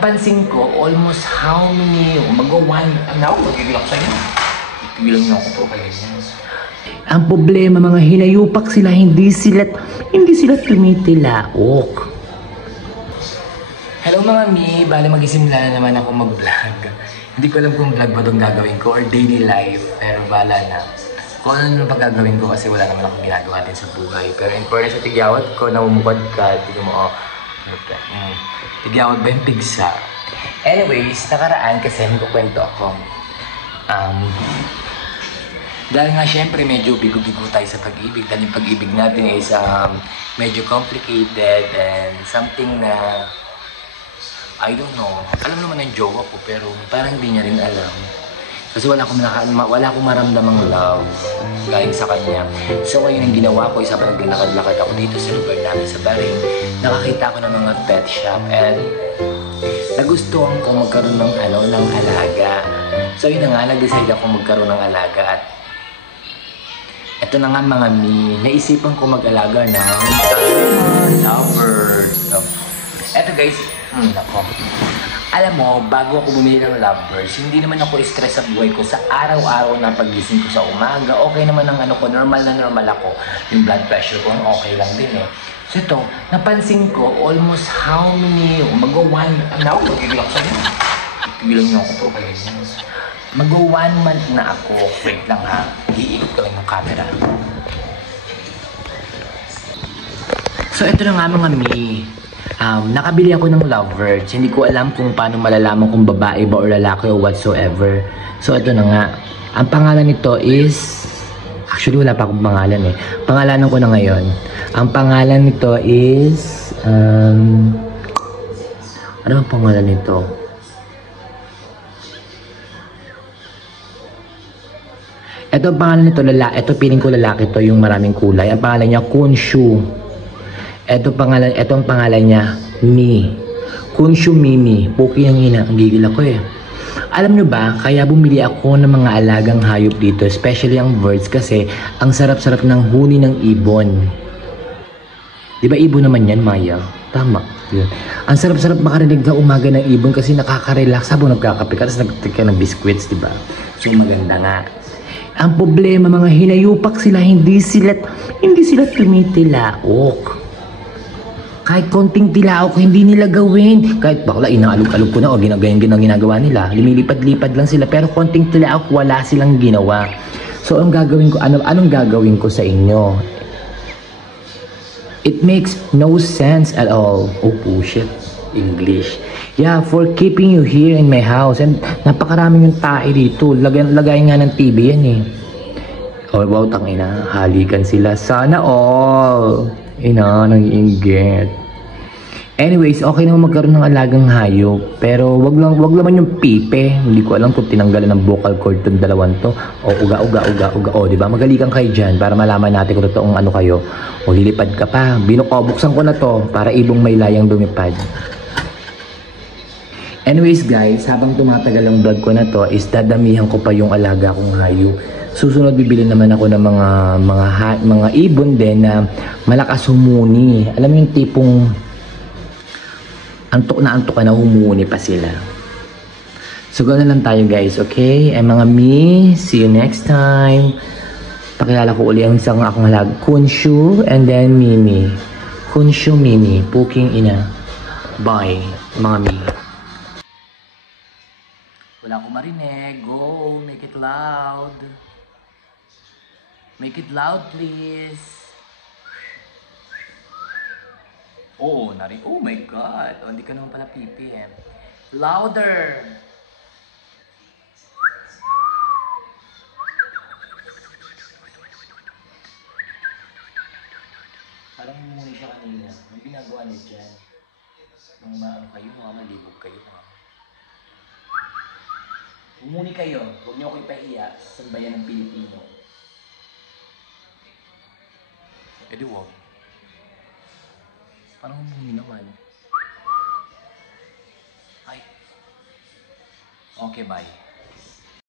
napansin ko almost how many, mag-1, now, magigil ako sa'yo. Ipigilan niyo ako po kayo niya. Ang problema, mga hinayupak sila, hindi sila tumitilaok. Hello mga mi, bale mag-isimula na naman ako mag-vlog. Hindi ko alam kung vlog ba itong gagawin ko or daily life, pero bala na. Kung ano naman pag-gagawin ko kasi wala naman akong ginagawa din sa buhay. Pero in fairness sa tigyawat ko, namumukad ka, tignan mo, tigyawat ba yung pigsa? Anyways, nakaraan kasi may kukwento ako. Dahil nga syempre medyo bigo-bigo tayo sa pag-ibig. Dahil yung pag-ibig natin is medyo complicated and something na I don't know. Alam naman ng jowa ko pero parang hindi niya rin alam. Kasi wala akong maramdamang love galing sa kanya. So ngayon ang ginawa ko, isa pa naglalakad-lakad ako dito sa lugar namin sa Baring. Nakakita ko ng mga pet shop and nagustuhan ko magkaroon ng alaga. So yun na nga, nag-decide ako magkaroon ng alaga at ito na nga mga mi, naisipan ko mag-alaga ng lovebird. Eto guys, nako. Alam mo, bago ako bumili ng lovebirds, hindi naman ako stress sa buhay ko sa araw-araw na pagising ko sa umaga. Okay naman ang normal na normal ako. Yung blood pressure ko, okay lang din eh. So ito, napansin ko almost how many, mag-1, now, magigil ako sa'yo. Ipigilan niyo ako po kayo niya. Mag-1 month na ako. Wait lang ha, iikot ko lang yung camera. So ito na nga mga mi. Nakabili ako ng lovebirds. Hindi ko alam kung paano malalaman kung babae ba o lalaki o whatsoever. So ito na nga. Ang pangalan nito is... Actually wala pa akong pangalan eh. Pangalanan ko na ngayon. Ang pangalan nito is... Ano ang pangalan nito? Ito ang pangalan nito, ito piling ko lalaki to, yung maraming kulay. Ang pangalan niya, Kunshu. Ito ang pangalan niya, Mi. Kunshu Mimi. Puki ang ina. Ang gigil ako eh. Alam nyo ba, kaya bumili ako ng mga alagang hayop dito, especially ang birds, kasi ang sarap-sarap ng huni ng ibon. Di ba ibon naman yan, Maya? Tama. Yun. Ang sarap-sarap makarinig na umaga ng ibon kasi nakaka-relax habang nagkakape ka, tapos nagtitik ka ng biscuits, di ba? So maganda nga. Ang problema, mga hinayupak sila, hindi sila tumitilaok. Kahit konting tilaok, hindi nila gawin. Kahit bakla, inaalog-alog ko na o ginagawa nila. Lumilipad-lipad lang sila. Pero konting tilaok, wala silang ginawa. So, anong gagawin ko sa inyo? It makes no sense at all. Oh, shit. English. Yeah, for keeping you here in my house. And napakaraming yung tae dito. Lagay nga ng TV yan eh. Oh, wow, tangina. Halikan sila. Sana all. Nag-iinggit. Anyways, okay naman magkaroon ng alagang hayop. Pero wag naman yung pipe. Hindi ko alam kung tinanggalan ng vocal cord tong dalawang to. O uga. O, diba? Magalikan kayo dyan para malaman natin kung totoong ano kayo. O, lilipad ka pa. Buksan ko na to para ibong may layang lumipad. Anyways guys, habang tumatagal ang vlog ko na to, is dadamihan ko pa yung alaga kong hayop. Susunod bibili naman ako ng mga ibon din na malakas humuni. Alam mo yung tipong antok ka na humuni pa sila. So gano'n lang tayo guys, okay? Ay mga mi, see you next time. Pakilala ko uli ang isang akong halag, Kunshu and then Mimi. Kunshu Mimi, puking ina. Bye, mga mi. Wala akong marinig. Go, make it loud. Make it loud, please. Oh my God. Hindi ka naman pala pipi eh. Louder. Parang mumuni siya kanina. May ginagawa niya dyan. Mga malibog kayo. Mumuni kayo. Huwag niyo ako ipahiya sa bayan ng Pilipino. Di wag. Parang mumuni naman. Ay. Okay, bye.